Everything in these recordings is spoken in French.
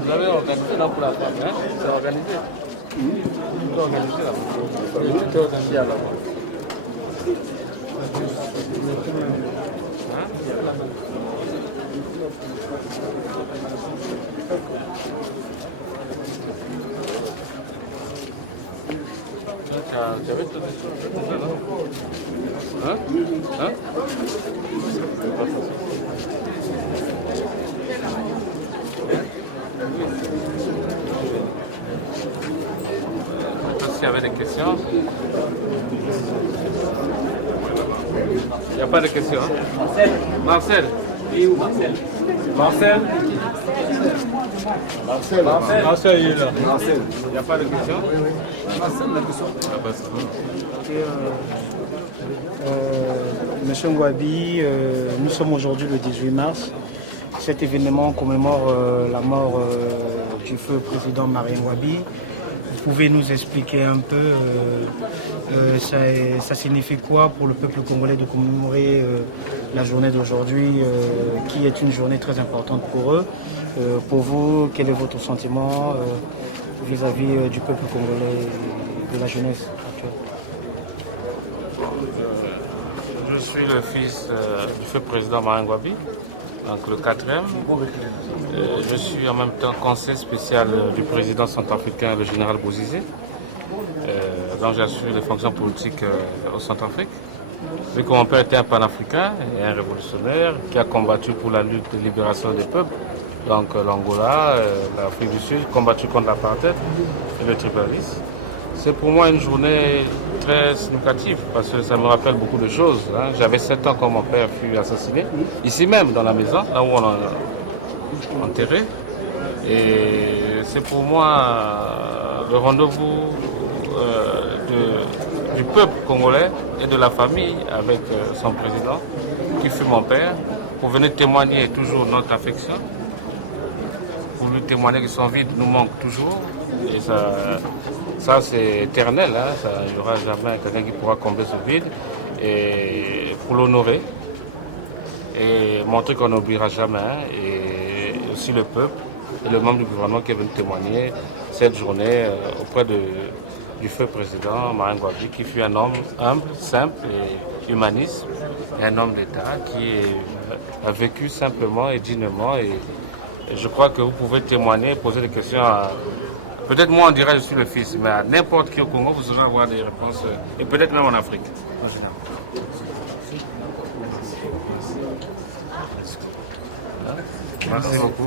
Vous avez organisé là pour la femme, hein? C'est organisé. C'est organisé là. C'est organisé là. J'avais tout ça, non? Hein? Hein? S'il y avait des questions. Il n'y a pas de questions. Marcel. Marcel. Et où Marcel? Marcel. Marcel. Marcel. Marcel, il est là. Marcel. Il n'y a pas de questions. Marcel, la question. Monsieur Ngouabi, nous sommes aujourd'hui le 18 mars. Cet événement commémore la mort du feu président Marien Ngouabi. Vous pouvez nous expliquer un peu ça signifie quoi pour le peuple congolais de commémorer la journée d'aujourd'hui, qui est une journée très importante pour eux. Pour vous, quel est votre sentiment vis-à-vis du peuple congolais et de la jeunesse actuelle? Je suis le fils du feu président Marien Ngouabi, donc le 4e. Je suis en même temps conseiller spécial du président centrafricain, le général Bozizé. Donc j'assure les fonctions politiques au Centrafrique. Vu que mon père était un panafricain et un révolutionnaire qui a combattu pour la lutte de libération des peuples, donc l'Angola, l'Afrique du Sud, combattu contre l'apartheid et le tribalisme. C'est pour moi une journée très significative parce que ça me rappelle beaucoup de choses. Hein. J'avais 7 ans quand mon père fut assassiné, ici même dans la maison, là où on l'a enterré. Et c'est pour moi le rendez-vous du peuple congolais et de la famille avec son président, qui fut mon père, pour venir témoigner toujours notre affection, pour lui témoigner que son vide nous manque toujours. Et ça c'est éternel, hein, il n'y aura jamais quelqu'un qui pourra combler ce vide. Et pour l'honorer et montrer qu'on n'oubliera jamais, hein, et aussi le peuple et le membre du gouvernement qui est venu témoigner cette journée auprès du feu président Marien Ngouabi, qui fut un homme humble, simple et humaniste, et un homme d'État qui a vécu simplement et dignement. Et je crois que vous pouvez témoigner, poser des questions à... Peut-être moi on dirait que je suis le fils, mais à n'importe qui au Congo, vous aurez avoir des réponses, et peut-être même en Afrique. Merci beaucoup.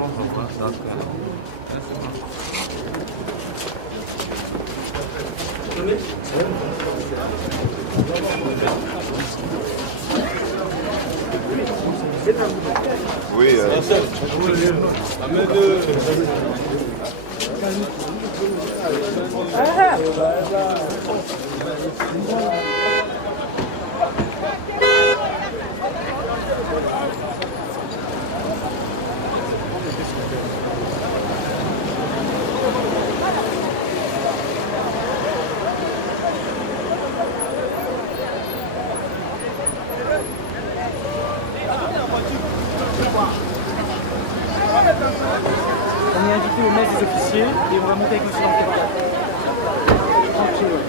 Oui, On est invité au mess des officiers et on va monter avec monsieur dans le terrain. Tranquille.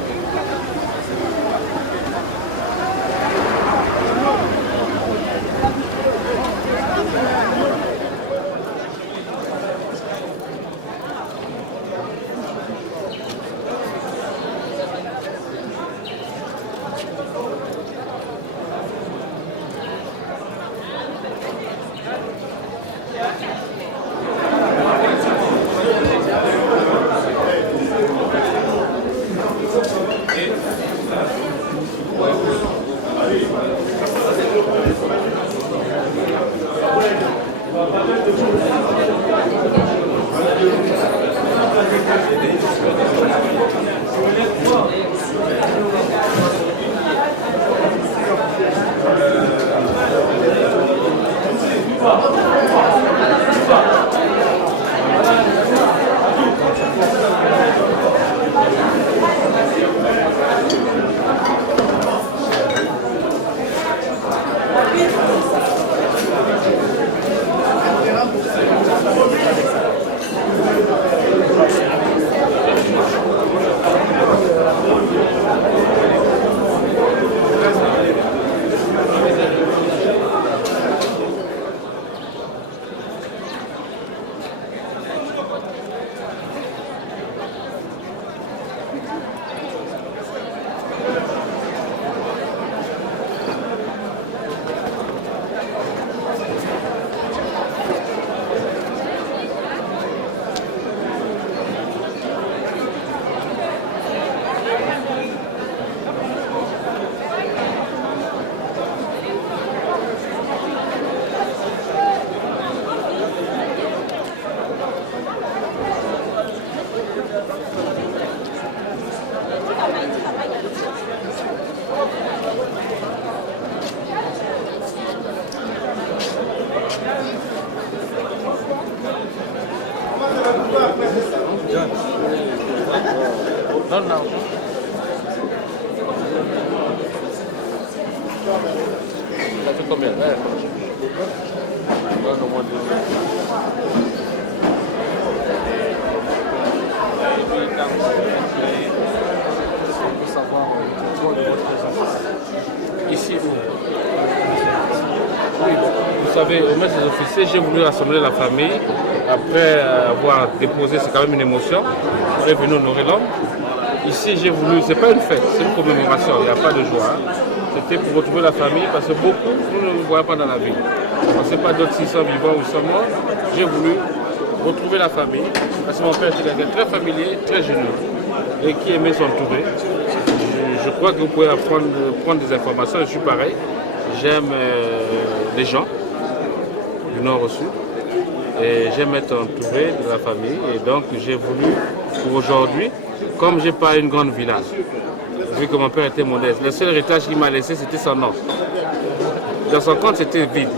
Non, non. Ça fait combien? Ouais. Non, moins ici où? Oui, vous savez, au mess des officiers, j'ai voulu rassembler la famille. Après avoir déposé, c'est quand même une émotion. On est venu honorer l'homme. Ici, j'ai voulu, c'est pas une fête, c'est une commémoration, il n'y a pas de joie. C'était pour retrouver la famille parce que beaucoup, nous ne nous voyons pas dans la vie. On ne sait pas d'autres s'ils sont vivants ou ils sont morts. J'ai voulu retrouver la famille parce que mon père était quelqu'un de très familier, très généreux et qui aimait s'entourer. Je crois que vous pouvez prendre des informations, je suis pareil. J'aime les gens du nord au sud et j'aime être entouré de la famille et donc j'ai voulu pour aujourd'hui, comme je n'ai pas une grande villa, vu que mon père était modeste, le seul héritage qu'il m'a laissé c'était son nom. Dans son compte c'était vide.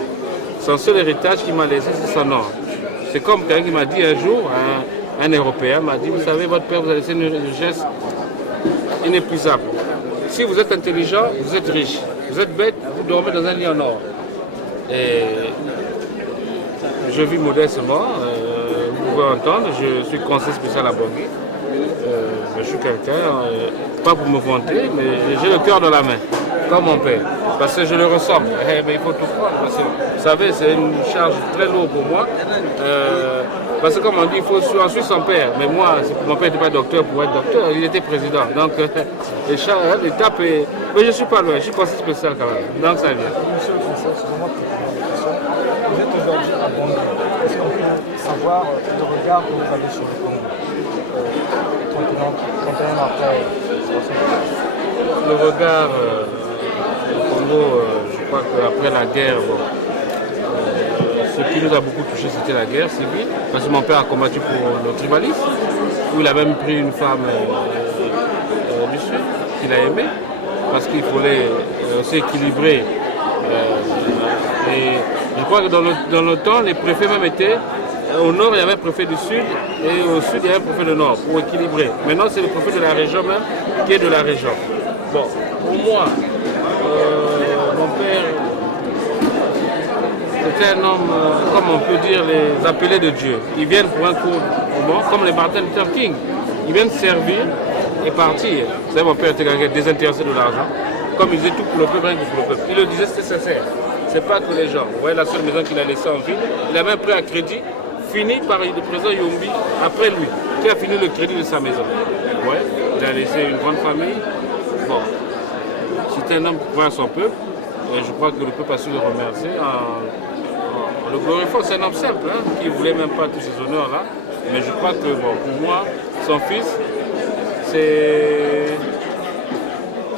Son seul héritage qu'il m'a laissé c'est son nom. C'est comme quelqu'un qui m'a dit un jour, un Européen m'a dit, vous savez, votre père vous a laissé une richesse inépuisable. Si vous êtes intelligent, vous êtes riche. Vous êtes bête, vous dormez dans un lit en or. Et je vis modestement, vous pouvez entendre, je suis conseiller spécial à Bangui. Je suis quelqu'un, pas pour me vanter, mais j'ai le cœur dans la main, comme mon père. Parce que je le ressemble, mais il faut tout prendre. Parce que, vous savez, c'est une charge très lourde pour moi. Parce que comme on dit, il faut suivre son père. Mais moi, mon père n'était pas docteur pour être docteur, il était président. Donc l'étape est... Mais je ne suis pas loin, je suis conseiller spécial quand même. Donc ça vient. Monsieur le conseiller, excusez-moi pour une question. Vous êtes aujourd'hui à Bangui. Est-ce qu'on peut savoir le regard que vous avez sur le Congo 31 ans après? Le regard au Congo, je crois qu'après la guerre, bon, qui nous a beaucoup touché, c'était la guerre civile, parce que mon père a combattu pour le tribalisme, où il a même pris une femme du Sud, qu'il a aimée, parce qu'il fallait aussi équilibrer. Et je crois que dans le temps, les préfets même étaient, au nord il y avait un préfet du Sud, et au Sud il y avait un préfet du Nord, pour équilibrer. Maintenant c'est le préfet de la région même, qui est de la région. Bon, pour moi, mon père, c'était un homme, comme on peut dire, les appelés de Dieu. Ils viennent pour un court moment, comme les Martin Luther King. Ils viennent servir et partir. Vous savez, mon père était quelqu'un désintéressé de l'argent. Comme il faisait tout pour le peuple, rien que pour le peuple. Il le disait, c'était sincère. C'est pas que les gens. Vous voyez la seule maison qu'il a laissée en ville. Il a même pris un crédit, fini par le président Yombi, après lui, qui a fini le crédit de sa maison. Ouais, il a laissé une grande famille. Bon, c'était un homme qui croyait à son peuple. Et je crois que le peuple a su le remercier en le glorifiant. C'est un homme simple, hein, qui ne voulait même pas tous ces honneurs-là. Mais je crois que bon, pour moi, son fils, c'est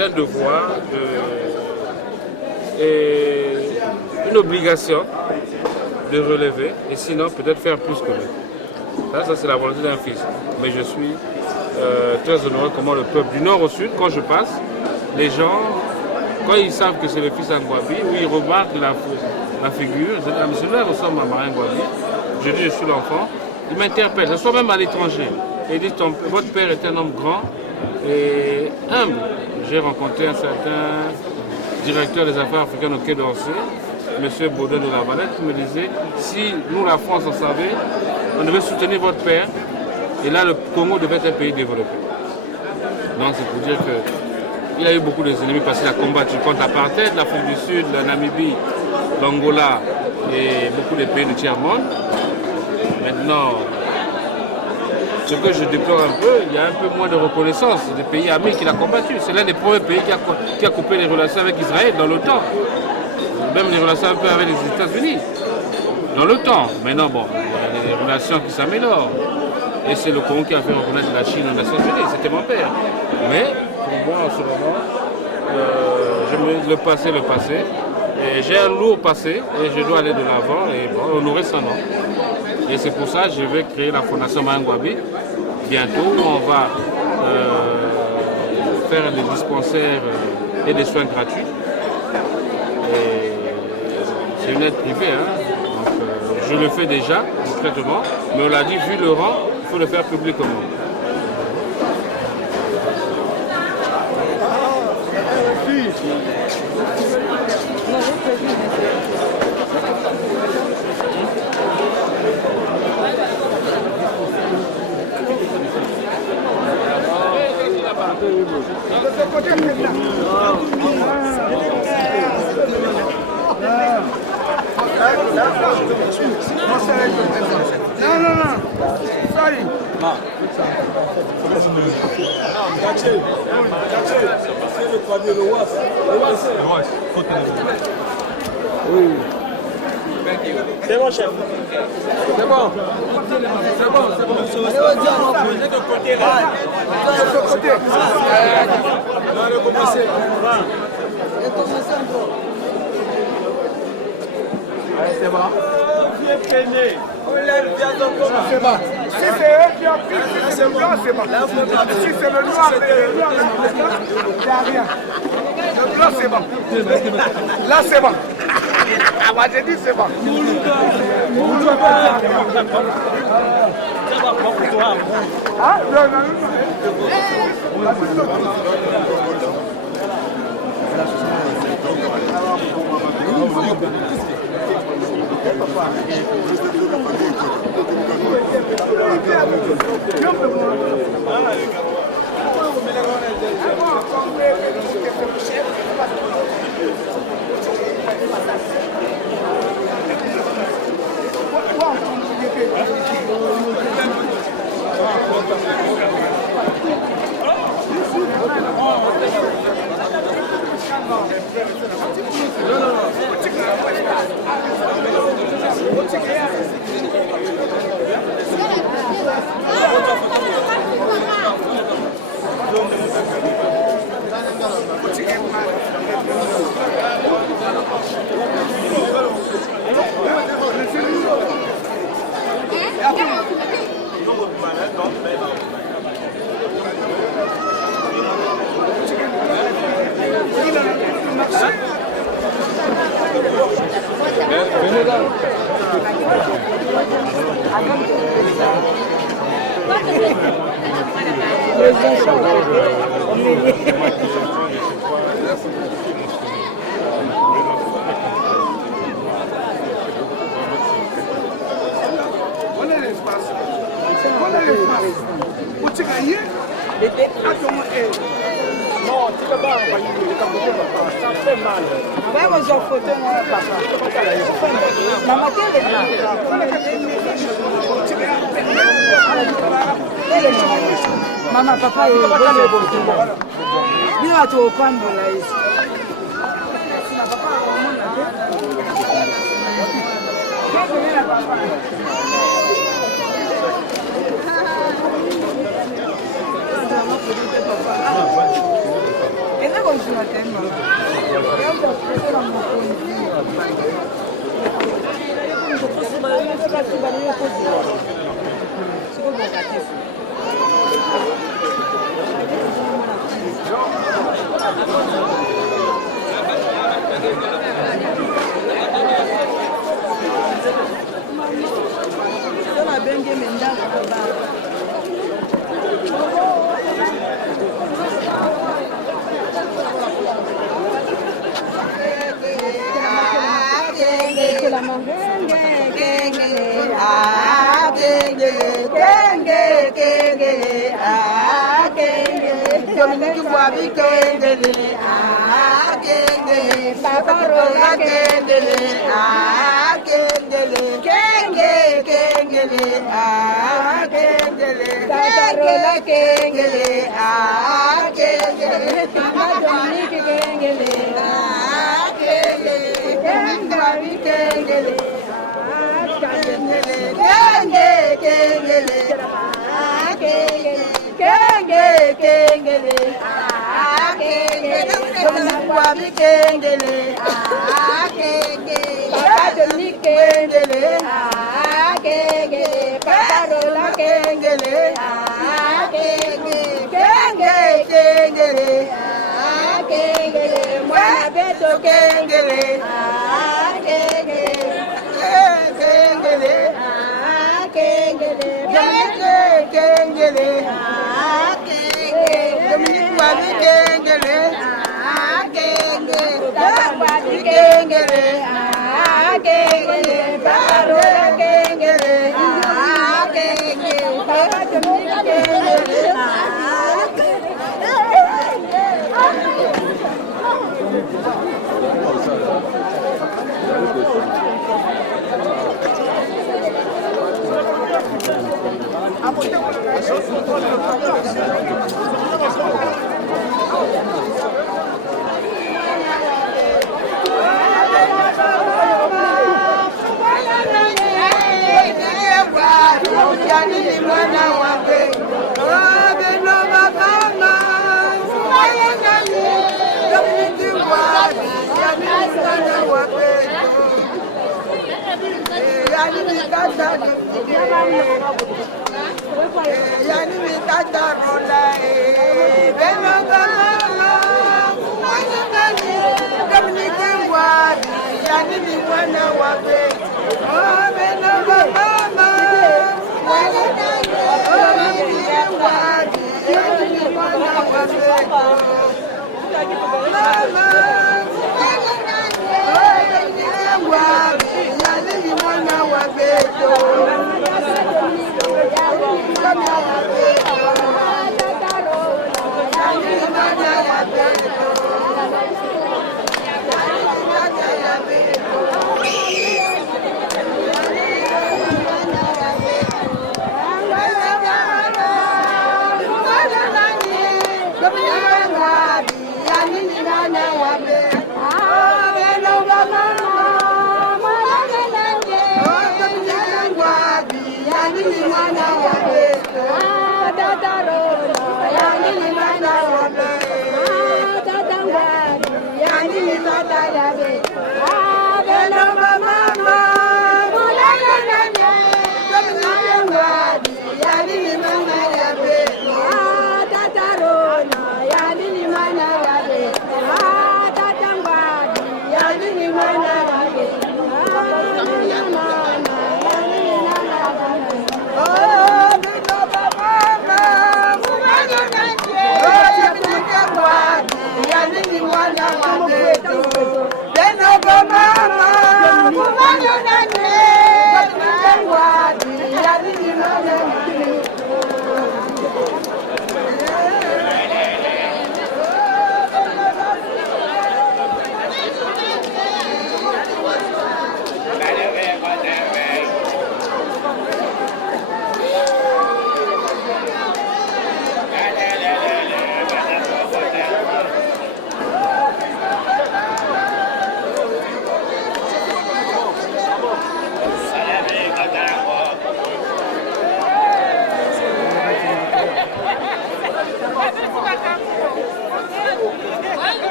un devoir et une obligation de relever, et sinon peut-être faire plus que lui. Ça c'est la volonté d'un fils. Mais je suis très honoré comment le peuple du nord au sud, quand je passe, les gens, quand ils savent que c'est le fils d'Angwabi, ou ils remarquent la figure, je dis, ah, monsieur, là ressemble à Marin Ngwabi, je dis, je suis l'enfant, ils m'interpellent, ce soit même à l'étranger. Ils disent, votre père est un homme grand et humble. J'ai rencontré un certain directeur des affaires africaines au Quai d'Orsay, M. Baudin de la Valette, qui me disait, si nous, la France, on savait, on devait soutenir votre père, et là, le Congo devait être un pays développé. Donc, c'est pour dire qu'il a eu beaucoup d'ennemis parce qu'il a combattu contre l'apartheid, l'Afrique du Sud, la Namibie, l'Angola et beaucoup de pays du tiers-monde. Maintenant, ce que je déplore un peu, il y a un peu moins de reconnaissance des pays amis qu'il a combattu. C'est l'un des premiers pays qui a coupé les relations avec Israël dans l'OTAN. Même les relations un peu avec les États-Unis. Dans l'OTAN. Maintenant, bon, il y a des relations qui s'améliorent. Et c'est le Congo qui a fait reconnaître la Chine aux Nations Unies. C'était mon père. Mais, pour moi, en ce moment, le passé. Et j'ai un lourd passé et je dois aller de l'avant et bon, honorer son nom. Et c'est pour ça que je vais créer la Fondation Marin Ngwabi bientôt où on va faire des dispensaires et des soins gratuits. Et c'est une aide privée, hein. Donc, je le fais déjà discrètement, mais on l'a dit, vu le rang, il faut le faire publiquement. C'est bon, chef. C'est bon. C'est bon, c'est bon. Allez, de côté là. De côté. Allez, commencez. Allez, c'est bon. C'est bon. Si c'est eux qui ont pris, si c'est le blanc, c'est bon. Si c'est le noir, il n'y a rien. Le blanc, c'est bon. Là, c'est bon. Moi, j'ai dit, c'est bon. Ah, non, non, Voilà l'espace. Voilà l'espace. Où tu gagnes? Non, tu peux pas envoyer le capote, ça fait mal. Même aux photos, maman, maman, papa, il va te reprendre là ici. Ela continua tendo.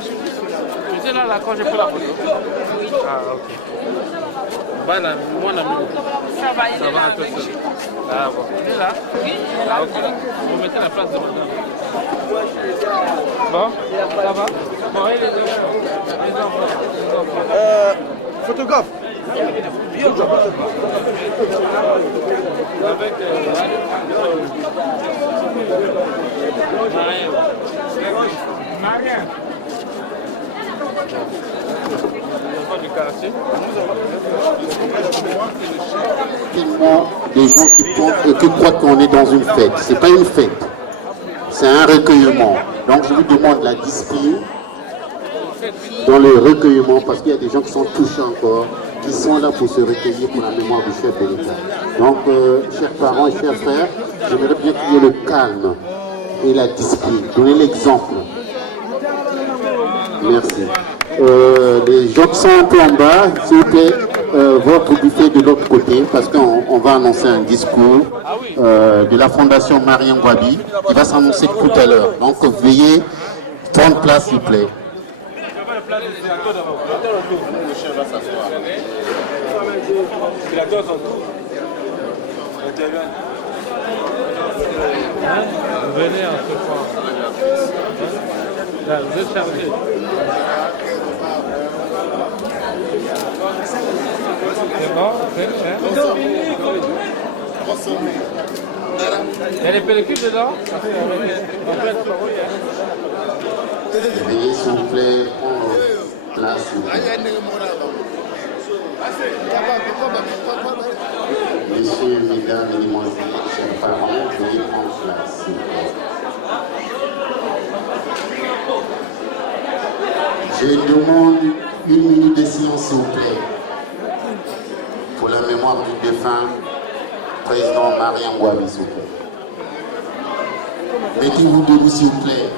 J'étais là quand j'ai pris la photo. Ah, ok. Bah, là, moi, la Ça va, il ça est va là un peu avec seul. lui. Ah, bon. Il est là. Ah, ok. Vous mettez la place de madame. Bon, ça va. Bon, il est là. Les enfants. Photographe. Avec Maria. Du quartier. Des gens qui croient qu'on est dans une fête. C'est pas une fête. C'est un recueillement. Donc je vous demande la discipline dans le recueillement parce qu'il y a des gens qui sont touchés encore, qui sont là pour se recueillir pour la mémoire du chef de l'État. Donc, chers parents et chers frères, j'aimerais bien qu'il y ait le calme et la discipline. Donnez l'exemple. Merci. Les gens qui sont un peu en bas, s'il vous plaît, votre buffet de l'autre côté, parce qu'on va annoncer un discours de la Fondation Marien Ngouabi, qui va s'annoncer tout à l'heure. Donc, veuillez prendre place, s'il vous plaît. Venez en ce point. Là, vous êtes chargé. C'est bon, il y a les pellicules dedans? Veuillez, s'il vous plaît, prendre place. Messieurs, mesdames, mesdemoiselles, chers parents, veuillez prendre place. Je demande une minute de silence, s'il vous plaît, pour la mémoire du défunt président Marien Ngouabi, s'il vous plaît. Mettez-vous debout, s'il vous plaît.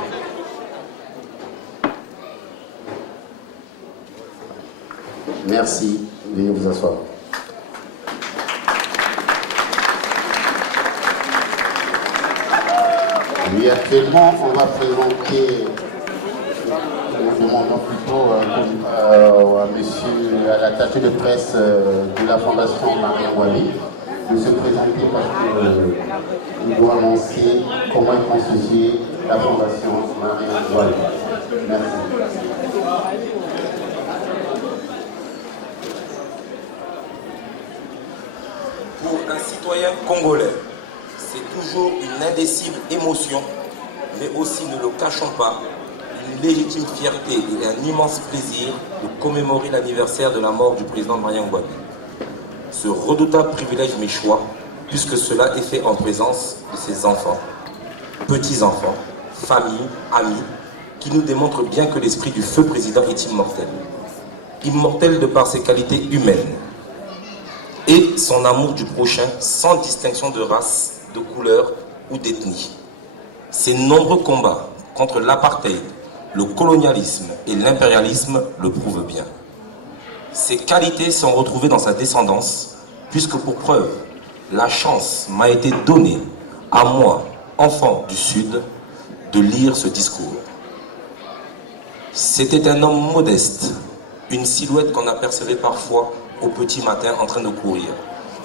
Merci. Veuillez vous asseoir. Oui, actuellement, on va présenter, nous demandons plutôt à monsieur, à l'attaché de presse de la Fondation Marien Ngouabi de se présenter parce qu'il doit annoncer comment est constituée la Fondation Marien Ngouabi. Merci. Pour un citoyen congolais, c'est toujours une indicible émotion, mais aussi, ne le cachons pas, une légitime fierté et un immense plaisir de commémorer l'anniversaire de la mort du président Marien Ngouabi. Ce redoutable privilège m'est choix, puisque cela est fait en présence de ses enfants, petits-enfants, familles, amis, qui nous démontrent bien que l'esprit du feu président est immortel. Immortel de par ses qualités humaines et son amour du prochain sans distinction de race, de couleur ou d'ethnie. Ses nombreux combats contre l'apartheid, le colonialisme et l'impérialisme le prouvent bien. Ses qualités sont retrouvées dans sa descendance, puisque pour preuve, la chance m'a été donnée à moi, enfant du Sud, de lire ce discours. C'était un homme modeste, une silhouette qu'on apercevait parfois au petit matin en train de courir,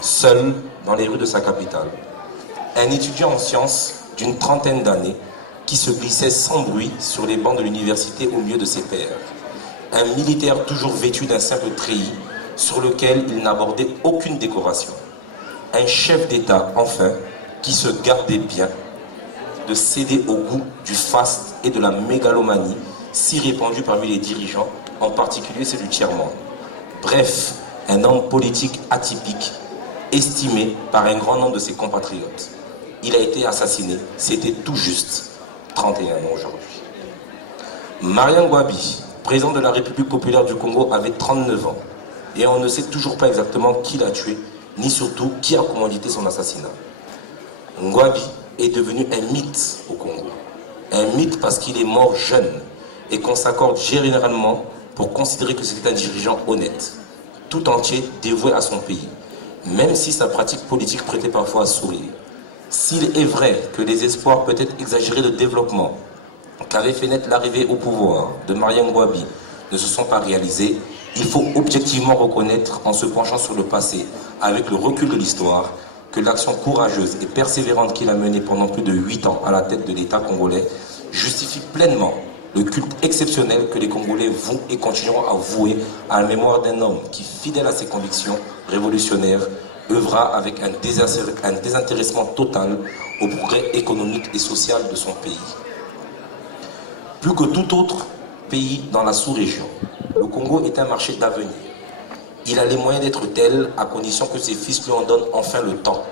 seul dans les rues de sa capitale. Un étudiant en sciences d'une trentaine d'années qui se glissait sans bruit sur les bancs de l'université au milieu de ses pairs. Un militaire toujours vêtu d'un simple treillis sur lequel il n'abordait aucune décoration. Un chef d'État, enfin, qui se gardait bien de céder au goût du faste et de la mégalomanie si répandue parmi les dirigeants, en particulier ceux du tiers-monde. Bref, un homme politique atypique, estimé par un grand nombre de ses compatriotes. Il a été assassiné, c'était tout juste 31 ans aujourd'hui. Marien Ngouabi, président de la République populaire du Congo, avait 39 ans. Et on ne sait toujours pas exactement qui l'a tué, ni surtout qui a commandité son assassinat. Ngouabi est devenu un mythe au Congo. Un mythe parce qu'il est mort jeune et qu'on s'accorde généralement pour considérer que c'était un dirigeant honnête, tout entier dévoué à son pays, même si sa pratique politique prêtait parfois à sourire. S'il est vrai que les espoirs peut-être exagérés de développement qu'avait fait naître l'arrivée au pouvoir de Maria Ngouabi ne se sont pas réalisées, il faut objectivement reconnaître, en se penchant sur le passé, avec le recul de l'histoire, que l'action courageuse et persévérante qu'il a menée pendant plus de 8 ans à la tête de l'État congolais justifie pleinement le culte exceptionnel que les Congolais vouent et continueront à vouer à la mémoire d'un homme qui, fidèle à ses convictions révolutionnaires, œuvra avec un désintéressement total au progrès économique et social de son pays. Plus que tout autre pays dans la sous-région, le Congo est un marché d'avenir. Il a les moyens d'être tel à condition que ses fils lui en donnent enfin le temps.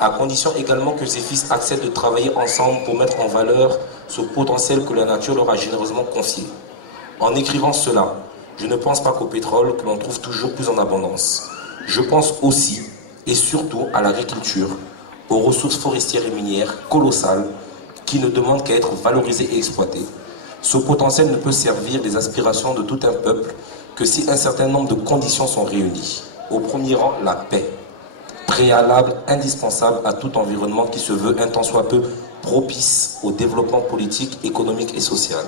À condition également que ses fils acceptent de travailler ensemble pour mettre en valeur ce potentiel que la nature leur a généreusement confié. En écrivant cela, je ne pense pas qu'au pétrole que l'on trouve toujours plus en abondance. Je pense aussi et surtout à l'agriculture, aux ressources forestières et minières colossales qui ne demandent qu'à être valorisées et exploitées. Ce potentiel ne peut servir les aspirations de tout un peuple que si un certain nombre de conditions sont réunies. Au premier rang, la paix, préalable indispensable à tout environnement qui se veut un tant soit peu propice au développement politique, économique et social.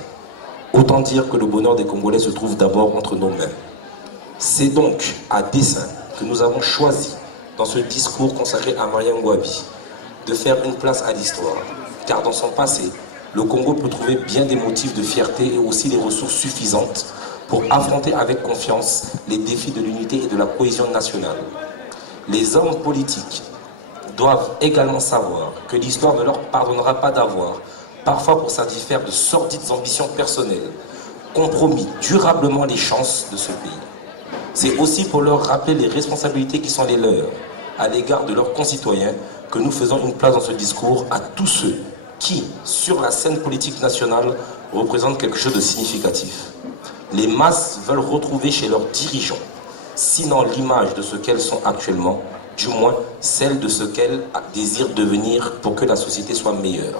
Autant dire que le bonheur des Congolais se trouve d'abord entre nos mains. C'est donc à dessein que nous avons choisi, dans ce discours consacré à Maria Ngouabi, de faire une place à l'histoire, car dans son passé, le Congo peut trouver bien des motifs de fierté et aussi des ressources suffisantes pour affronter avec confiance les défis de l'unité et de la cohésion nationale. Les hommes politiques doivent également savoir que l'histoire ne leur pardonnera pas d'avoir, parfois pour satisfaire de sordides ambitions personnelles, compromis durablement les chances de ce pays. C'est aussi pour leur rappeler les responsabilités qui sont les leurs à l'égard de leurs concitoyens que nous faisons une place dans ce discours à tous ceux qui, sur la scène politique nationale, représentent quelque chose de significatif. Les masses veulent retrouver chez leurs dirigeants, sinon l'image de ce qu'elles sont actuellement, du moins celle de ce qu'elles désirent devenir pour que la société soit meilleure.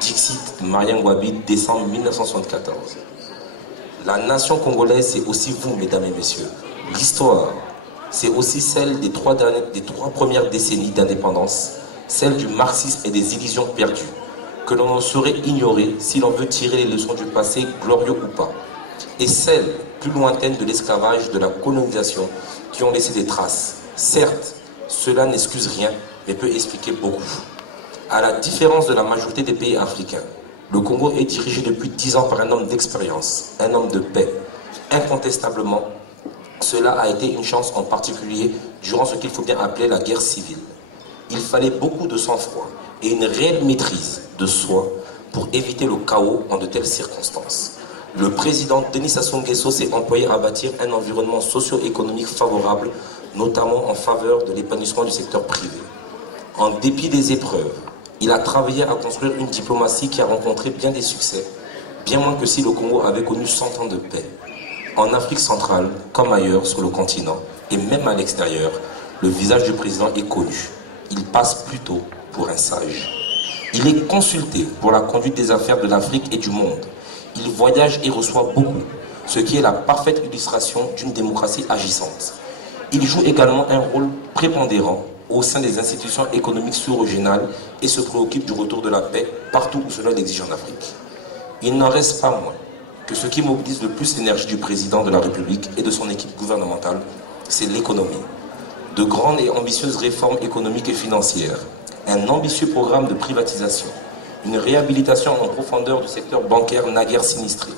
Dixit Maria Ngouabi, décembre 1974. La nation congolaise, c'est aussi vous, mesdames et messieurs. L'histoire, c'est aussi celle des trois premières décennies d'indépendance, celle du marxisme et des illusions perdues, que l'on ne saurait ignorer si l'on veut tirer les leçons du passé, glorieux ou pas, et celle plus lointaine de l'esclavage, de la colonisation, qui ont laissé des traces. Certes, cela n'excuse rien, mais peut expliquer beaucoup. À la différence de la majorité des pays africains, le Congo est dirigé depuis 10 ans par un homme d'expérience, un homme de paix. Incontestablement, cela a été une chance en particulier durant ce qu'il faut bien appeler la guerre civile. Il fallait beaucoup de sang-froid et une réelle maîtrise de soi pour éviter le chaos en de telles circonstances. Le président Denis Sassou Nguesso s'est employé à bâtir un environnement socio-économique favorable, notamment en faveur de l'épanouissement du secteur privé. En dépit des épreuves, il a travaillé à construire une diplomatie qui a rencontré bien des succès, bien moins que si le Congo avait connu 100 ans de paix. En Afrique centrale, comme ailleurs sur le continent, et même à l'extérieur, le visage du président est connu. Il passe plutôt pour un sage. Il est consulté pour la conduite des affaires de l'Afrique et du monde. Il voyage et reçoit beaucoup, ce qui est la parfaite illustration d'une démocratie agissante. Il joue également un rôle prépondérant au sein des institutions économiques sous-régionales et se préoccupe du retour de la paix partout où cela l'exige en Afrique. Il n'en reste pas moins que ce qui mobilise le plus l'énergie du président de la République et de son équipe gouvernementale, c'est l'économie. De grandes et ambitieuses réformes économiques et financières, un ambitieux programme de privatisation, une réhabilitation en profondeur du secteur bancaire naguère sinistré,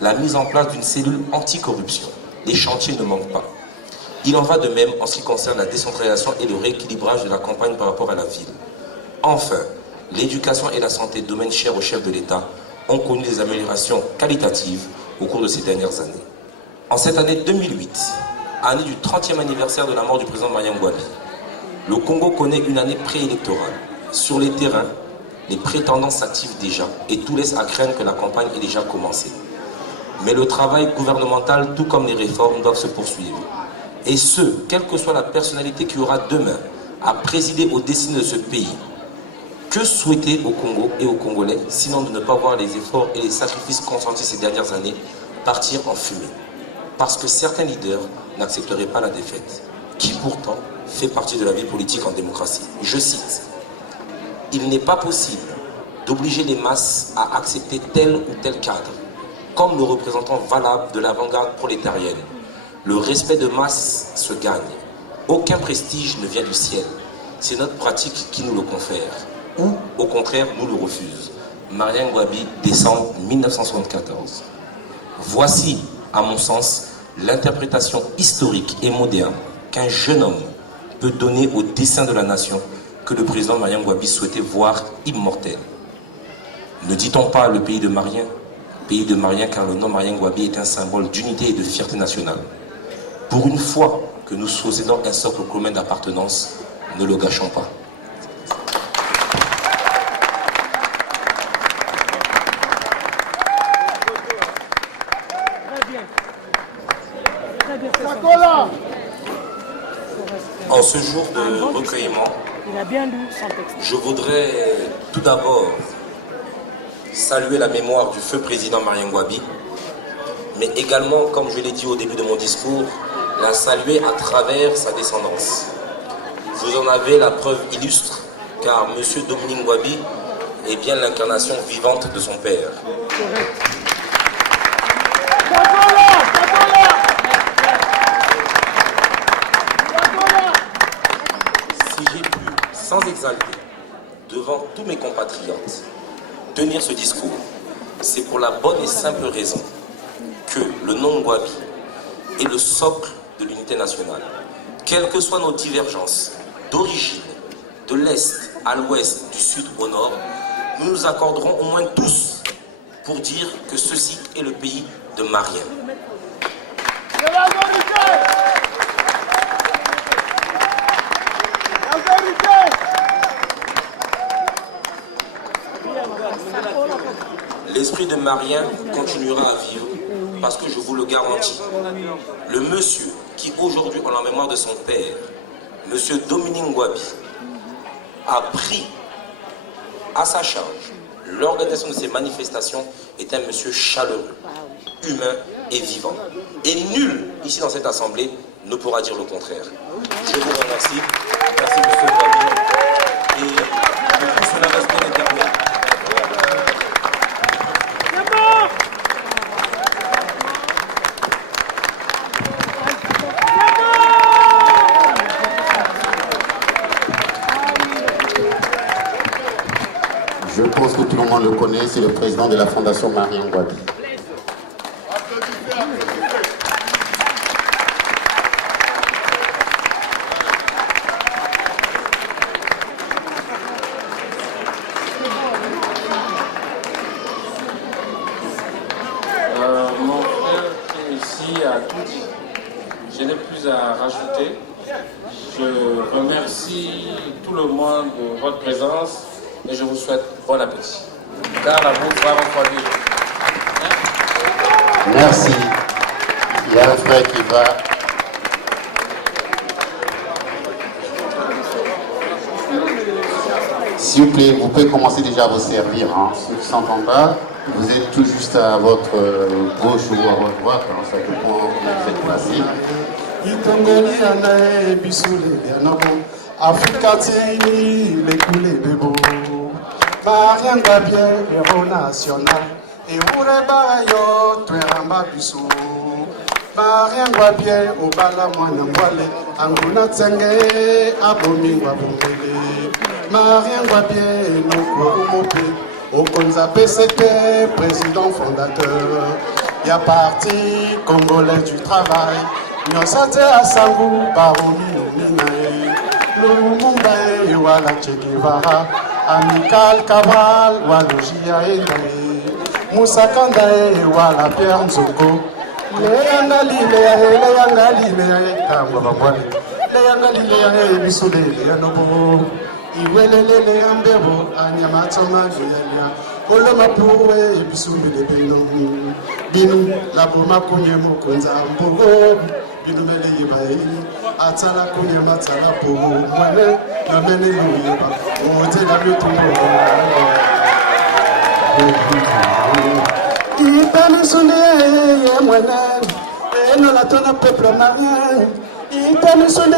la mise en place d'une cellule anticorruption. Les chantiers ne manquent pas. Il en va de même en ce qui concerne la décentralisation et le rééquilibrage de la campagne par rapport à la ville. Enfin, l'éducation et la santé, domaines chers au chef de l'État, ont connu des améliorations qualitatives au cours de ces dernières années. En cette année 2008, année du 30e anniversaire de la mort du président Maria Ngouabi, le Congo connaît une année préélectorale. Sur les terrains, les prétendants s'activent déjà et tout laisse à craindre que la campagne ait déjà commencé. Mais le travail gouvernemental, tout comme les réformes, doivent se poursuivre. Et ce, quelle que soit la personnalité qui aura demain à présider aux destinées de ce pays. Que souhaiter au Congo et aux Congolais, sinon de ne pas voir les efforts et les sacrifices consentis ces dernières années partir en fumée? Parce que certains leaders n'accepteraient pas la défaite, qui pourtant fait partie de la vie politique en démocratie. Je cite, « Il n'est pas possible d'obliger les masses à accepter tel ou tel cadre, comme le représentant valable de l'avant-garde prolétarienne. Le respect de masse se gagne. Aucun prestige ne vient du ciel. C'est notre pratique qui nous le confère, ou au contraire nous le refuse. Marien Ngouabi, décembre 1974. Voici, à mon sens, l'interprétation historique et moderne qu'un jeune homme peut donner au dessein de la nation que le président Marien Ngouabi souhaitait voir immortel. Ne dit-on pas le pays de Marien car le nom Marien Ngouabi est un symbole d'unité et de fierté nationale. Pour une fois que nous possédons un socle commun d'appartenance, ne le gâchons pas. En ce jour de recueillement, je voudrais tout d'abord saluer la mémoire du feu président Marien Ngouabi, mais également, comme je l'ai dit au début de mon discours, la saluer à travers sa descendance. Vous en avez la preuve illustre, car M. Dominique Ngouabi est bien l'incarnation vivante de son père. Si j'ai pu, sans exalter, devant tous mes compatriotes, tenir ce discours, c'est pour la bonne et simple raison que le nom Ngouabi est le socle de l'unité nationale. Quelles que soient nos divergences d'origine, de l'Est à l'Ouest, du Sud au Nord, nous nous accorderons au moins tous pour dire que ceci est le pays de Marien. L'esprit de Marien continuera à vivre parce que je vous le garantis, le monsieur qui aujourd'hui, en la mémoire de son père, monsieur Dominique Ngouabi, a pris à sa charge l'organisation de ces manifestations est un monsieur chaleureux, humain et vivant. Et nul ici dans cette assemblée ne pourra dire le contraire. Je vous remercie. Merci monsieur Ngouabi. Et je vous souhaite le respect éternel. Je pense que tout le monde le connaît, c'est le président de la Fondation Marien Ngouabi. Mon frère qui est ici a tout dit. Je n'ai plus à rajouter. Je remercie tout le monde de votre présence. Et je vous souhaite bon appétit. Car la bouffe va refroidir. Merci. Il y a un frère qui va. S'il vous plaît, vous pouvez commencer déjà à vous servir. Hein. Ceux qui sont en bas, vous êtes tout juste à votre gauche ou à votre droite. Hein. Ça dépend où vous êtes placé. Marien Ngouabi, héros national, et Oureba yo, Tueramba Bissou. Marien Ngouabi, Obala Mwanangwale, Anguna Tsenge, Abomingwa Bombele. Marien Ngouabi, Noko Mope, Okonza PCT, président fondateur. Y'a parti congolais du travail, Nyosate Asangu, Baromi Nominae, Lumumba, Wala Che Guevara. Amical Cabral, Walojia Endae, Moussa Kandae, Wala Pierre Nzoko, Leanga Lile, Kamwabwale, Leanga Lile, Bisule, Leanobo, Iwelele, Ambebo, Anyamatoma, Vielia, Oloma Pure, Bisumbe de Benon, Binu, Laboma Kunyemo, Kunza, Mbogo, Binu Mele Yebae, Atala Kunyama Talapo, Mwene, Namene Yeba, Ote la Mutumbo. Il peut nous sonner, Mwene, et nous la tonne peuple marien. Il peut nous sonner,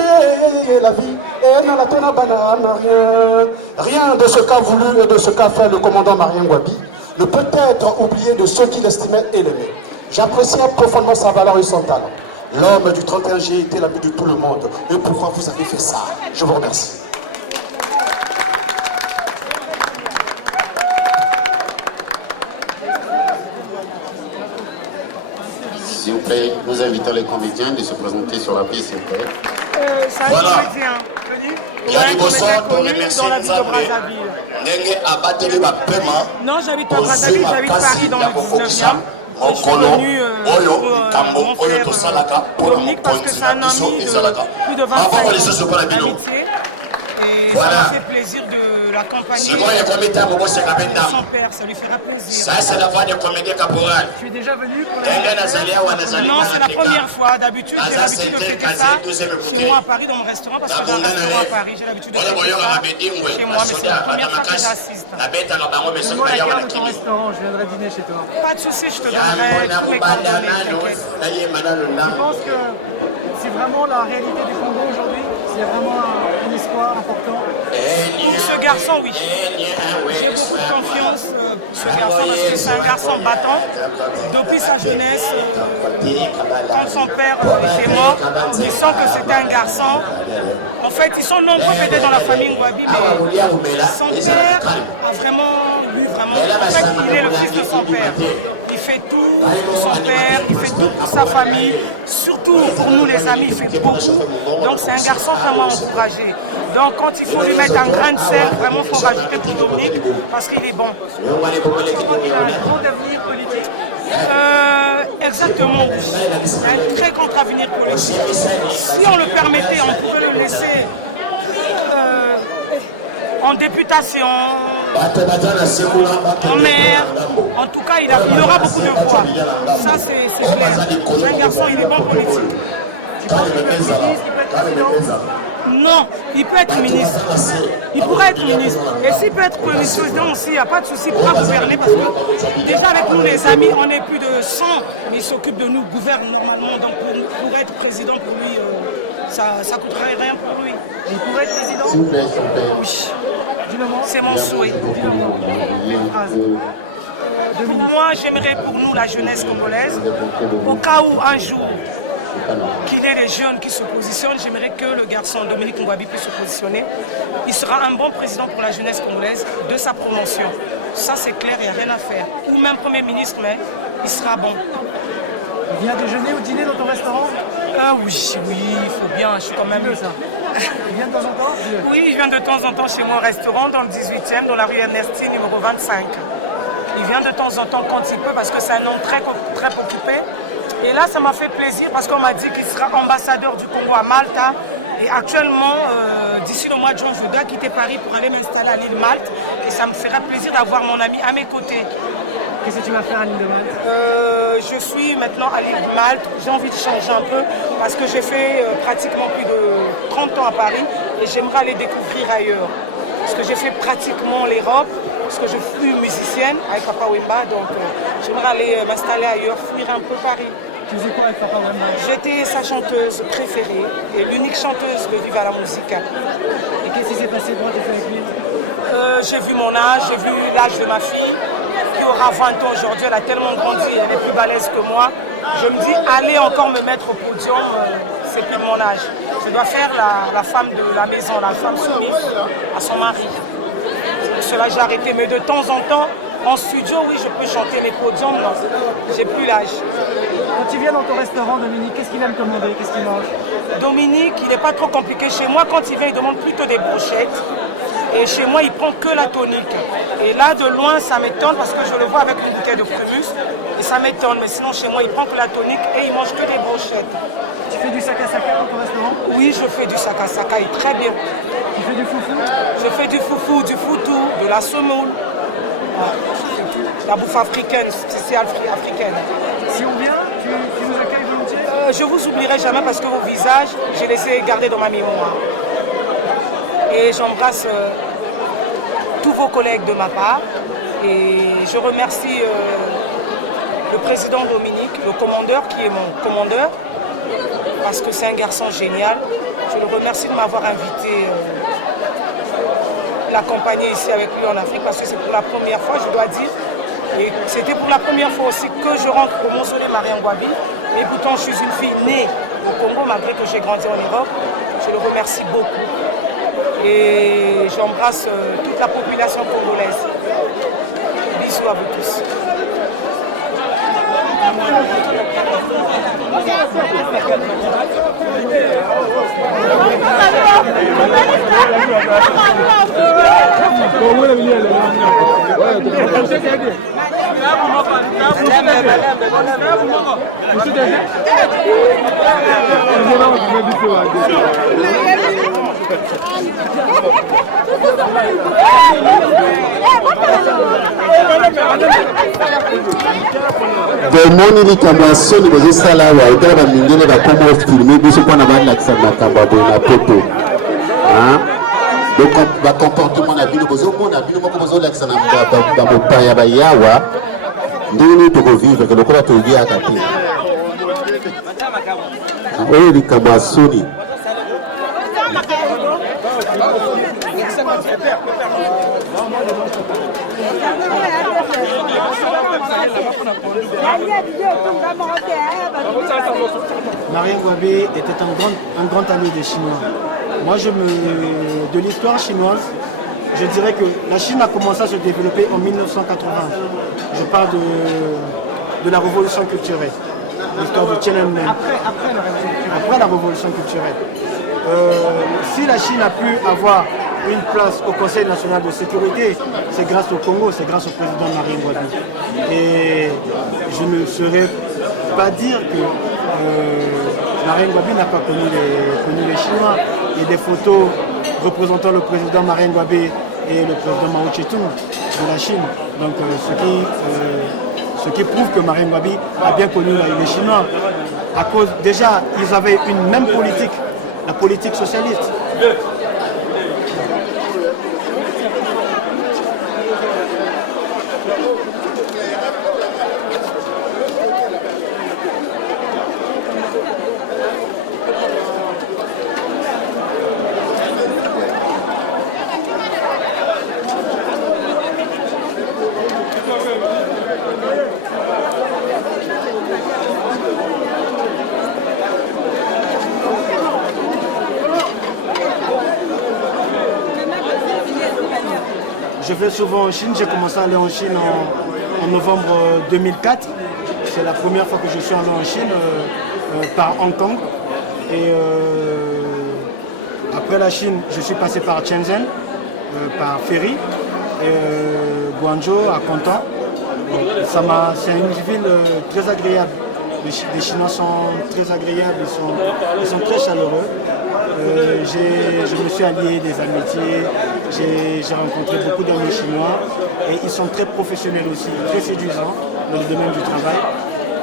et la vie, et n'a la tona banane, rien. Rien de ce qu'a voulu et de ce qu'a fait le commandant Marien Ngouabi ne peut être oublié de ceux qui l'estimaient et l'aimaient. J'appréciais profondément sa valeur et son talent. L'homme du 31 juillet était l'ami de tout le monde. Et pourquoi vous avez fait ça? Je vous remercie. S'il vous plaît, nous invitons les comédiens de se présenter sur la piste, s'il vous plaît. Voilà. Il y a des bossons dont les merci dans la ville de Brazzaville. Non, j'habite pas à Brazzaville, j'habite Paris dans le 19e. Et je suis venu pour mon frère Dominique parce que c'est un ami de plus de 25 ans d'amitié. Et ça m'a fait plaisir de l'accompagner. Son père, ça lui fera plaisir. Ça, c'est la voix du comédien caporal. Tu es déjà venu pour Non, c'est la première fois. D'habitude, j'ai l'habitude de fêter ça chez moi à Paris, dans mon restaurant, parce que j'ai un restaurant à Paris. J'ai l'habitude de fêter ça chez moi, mais c'est la première fois que j'assiste. Donne-moi la carte de ton restaurant, je viendrai dîner chez toi. Pas de soucis, je te donnerai tous mes coordonnées, t'inquiète. Je pense que c'est vraiment la réalité du Congo aujourd'hui. C'est vraiment un espoir important. Pour ce garçon, oui. J'ai beaucoup de confiance pour ce garçon parce que c'est un garçon battant. Depuis sa jeunesse, quand son père était mort, il sent que c'était un garçon. En fait, ils sont nombreux peut-être dans la famille Ngouabi, mais son père a vraiment eu En fait, il est le fils de son père. Il fait tout pour son père, il fait tout pour sa famille. Surtout pour nous les amis, il fait beaucoup. Donc c'est un garçon vraiment encouragé. Donc quand il faut lui mettre un grain de sel, vraiment il faut rajouter pour Dominique parce qu'il est bon. Il a un grand avenir politique. Exactement, un très grand avenir politique. Si on le permettait, on pourrait le laisser en députation, en maire. En tout cas, il aura beaucoup de voix. Ça, c'est clair. Un garçon, il est bon politique. Tu penses qu'il peut être ministre, qu'il peut être président? Non, il peut être ministre. Il pourrait être ministre. Et s'il peut être président aussi, il n'y a pas de souci, il pourra gouverner parce que déjà avec nous les amis, on est plus de 100, mais il s'occupe de nous, gouverne normalement. Donc pour être président, pour lui, ça ne coûterait rien pour lui. Il pourrait être président? Oui. C'est mon souhait. Moi, j'aimerais pour nous, la jeunesse congolaise, au cas où un jour, qu'il ait des jeunes qui se positionnent, j'aimerais que le garçon Dominique Ngouabi puisse se positionner. Il sera un bon président pour la jeunesse congolaise de sa promotion. Ça c'est clair, il n'y a rien à faire. Ou même Premier ministre, mais il sera bon. Il vient déjeuner ou dîner dans ton restaurant? Oui, il faut bien, je suis quand même... ça. Il vient de temps en temps? Oui, il vient de temps en temps chez mon restaurant dans le 18e, dans la rue Ernestine, numéro 25. Il vient de temps en temps quand il peut parce que c'est un homme très occupé. Et là, ça m'a fait plaisir parce qu'on m'a dit qu'il sera ambassadeur du Congo à Malte. Et actuellement, d'ici le mois de juin, je dois quitter Paris pour aller m'installer à l'île Malte. Et ça me fera plaisir d'avoir mon ami à mes côtés. Qu'est-ce que tu vas faire à l'île de Malte? Je suis maintenant à l'île de Malte. J'ai envie de changer un peu parce que j'ai fait pratiquement plus de 30 ans à Paris. Et j'aimerais aller découvrir ailleurs. Parce que j'ai fait pratiquement l'Europe. Parce que je suis musicienne avec Papa Wemba. Donc j'aimerais aller m'installer ailleurs, fuir un peu Paris. Tu faisais quoi avec Papa Wemba? J'étais sa chanteuse préférée et l'unique chanteuse de Viva la Musique. Et qu'est-ce qui s'est passé? Comment tu as fait avec lui? J'ai vu mon âge, j'ai vu l'âge de ma fille, qui aura 20 ans aujourd'hui, elle a tellement grandi, elle est plus balèze que moi. Je me dis, aller encore me mettre au podium, c'est plus mon âge. Je dois faire la femme de la maison, la femme soumise à son mari. Cela j'ai arrêté, mais de temps en temps, en studio, oui, je peux chanter mes podiums, non, j'ai plus l'âge. Quand tu viens dans ton restaurant, Dominique, qu'est-ce qu'il aime commander? Qu'est-ce qu'il mange? Dominique, il n'est pas trop compliqué chez moi. Quand il vient, il demande plutôt des brochettes. Et chez moi, il prend que la tonique. Et là, de loin, ça m'étonne parce que je le vois avec une bouteille de Primus. Et ça m'étonne. Mais sinon, chez moi, il prend que la tonique et il mange que des brochettes. Tu fais du sakasaka dans ton restaurant? Oui, je fais du sakasaka et très bien. Tu fais du foufou? Je fais du foufou, du foutou, de la semoule. La bouffe africaine, spéciale africaine. Si on vient, tu nous accueilles volontiers? Je vous oublierai jamais parce que vos visages, j'ai laissé garder dans ma mémoire. Et j'embrasse tous vos collègues de ma part. Et je remercie le président Dominique, le commandeur qui est mon commandeur, parce que c'est un garçon génial. Je le remercie de m'avoir invité l'accompagner ici avec lui en Afrique parce que c'est pour la première fois, je dois dire. Et c'était pour la première fois aussi que je rentre au mausolée Marien Ngouabi. Mais pourtant, je suis une fille née au Congo, malgré que j'ai grandi en Europe. Je le remercie beaucoup. Et j'embrasse toute la population congolaise. Bisous à vous tous. Demoni likambo ya soni bozosala awa otala bamindele bakoma ofilme biso mpona balakisa makambo ya boye na poto. Donc bacomportement na bino bozomona bino moko bozolakisa na bamopaya bayawa ndenge nini tokovivre lokola toyaka te oyo likambo ya soni. Marien Ngouabi était un grand ami des Chinois. Moi, de l'histoire chinoise, je dirais que la Chine a commencé à se développer en 1980. Je parle de la révolution culturelle, l'histoire de Tiananmen. Après la révolution culturelle. Si la Chine a pu avoir une place au Conseil national de sécurité, c'est grâce au Congo, c'est grâce au président Marien Ngouabi. Et je ne saurais pas dire que Marien Ngouabi n'a pas connu les Chinois. Il y a des photos représentant le président Marien Ngouabi et le président Mao Tse-tung de la Chine. Donc ce qui prouve que Marien Ngouabi a bien connu les Chinois. À cause, déjà, ils avaient une même politique, la politique socialiste. Je vais souvent en Chine, j'ai commencé à aller en Chine en novembre 2004. C'est la première fois que je suis allé en Chine par Hong Kong. Et après la Chine, je suis passé par Shenzhen, par ferry, Guangzhou, à Canton. C'est une ville très agréable. Les Chinois sont très agréables, ils sont très chaleureux. Je me suis allié des amitiés, j'ai rencontré beaucoup d'amis chinois et ils sont très professionnels aussi, très séduisants dans le domaine du travail.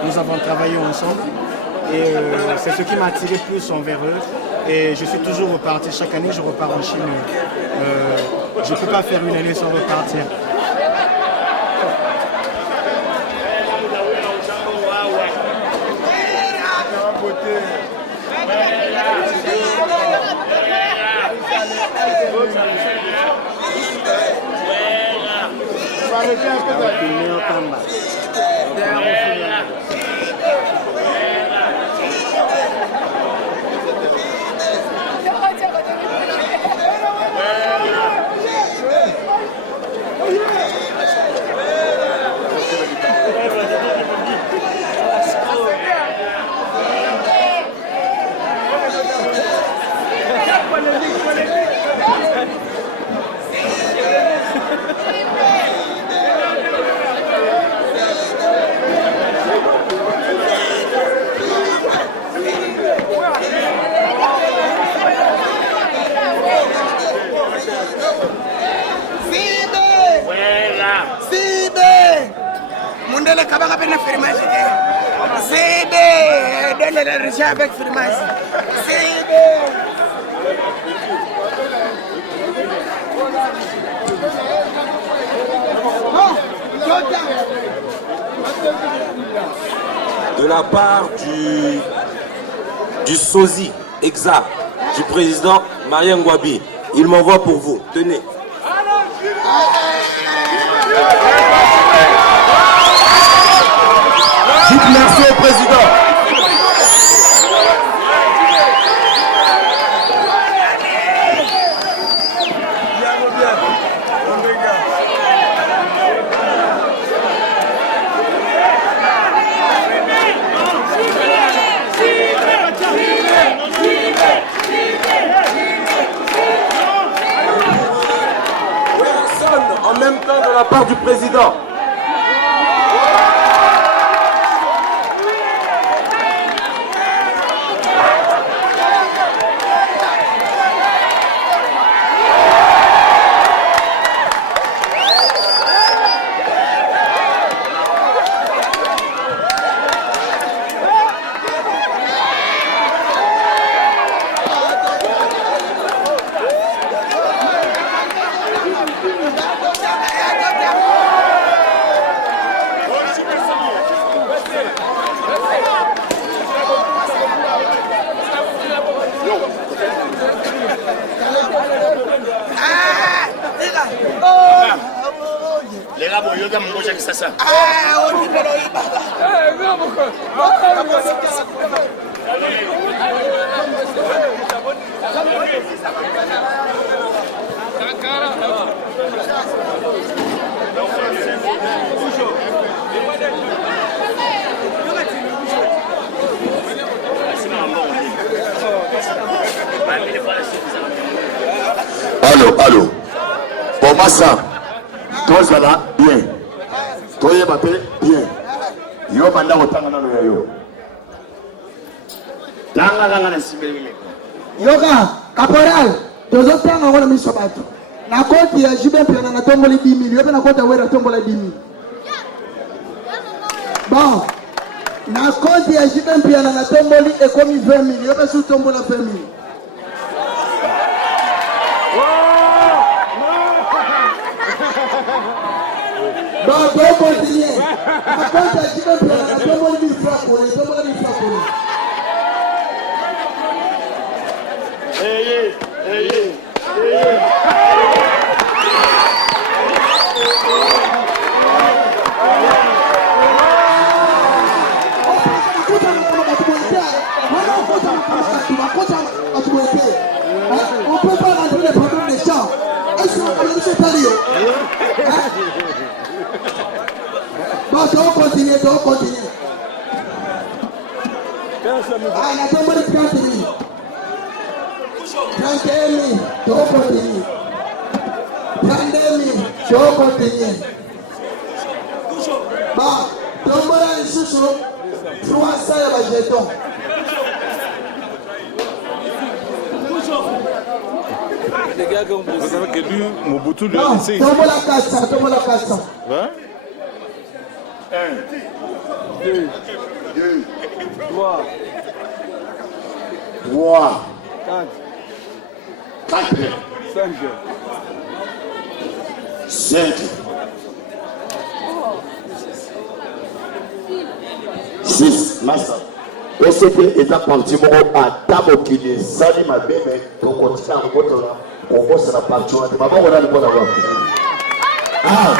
Nous avons travaillé ensemble et c'est ce qui m'a attiré plus envers eux. Et je suis toujours reparti, chaque année je repars en Chine. Je ne peux pas faire une année sans repartir. Mundele kabanga pene fromage. CD, donne la recherche avec fromage. CD. De la part du sosie, Exa, du président Marien Ngouabi. Il m'envoie pour vous. Tenez. Dites merci au président. En même temps de la part du président. Allô. Bon, Massa, toi, ça va bien. Toi, il va bien. Yo, maintenant, autant que nous Yoga, caporal, deux autres temps, on va le mettre na koti ya jibe pia na tombole 10 000 yope na kota wera tombola 10 000 bon na koti ya jibe pia na tomboli ekomi 20 000 yope su tombola 20 000 bon bon continuer na koti ya jibe pia na tomboli 1000 francs pour les tombola 1000 francs pour on peut pas rentrer les problèmes des gens. Est-ce qu'on peut laisser parler? Bon, on continue. Ah, on a tombé 30 000. 31 000, on continue. 32 000, on continue. Bon, tombé là, ici, 300 jetons. Les gars, vous savez que lui, Mobutu lui a laissé. Tombe la 400. Hein? 1, 2, 3, 4, 5, 6. Massa. Et c'était étape partie à Tabokine, Sali Mabébé, pour continuer à votre là, on voit ça la partie. Maman, on a le bon avoir. Ah,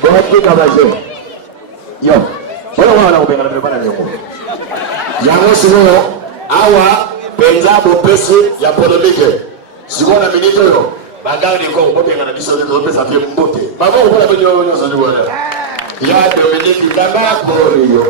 bon, ok, Kabajé. Yo, voilà, on va le faire. Yango Sino, Awa, Benza, Bopesi, ya polémique. Si on a minute, bagarre de corps, on peut faire la mission de l'Europe, ça fait monter. Maman, on va la venir au Nord. Il y a Dominique Dama pour Rio.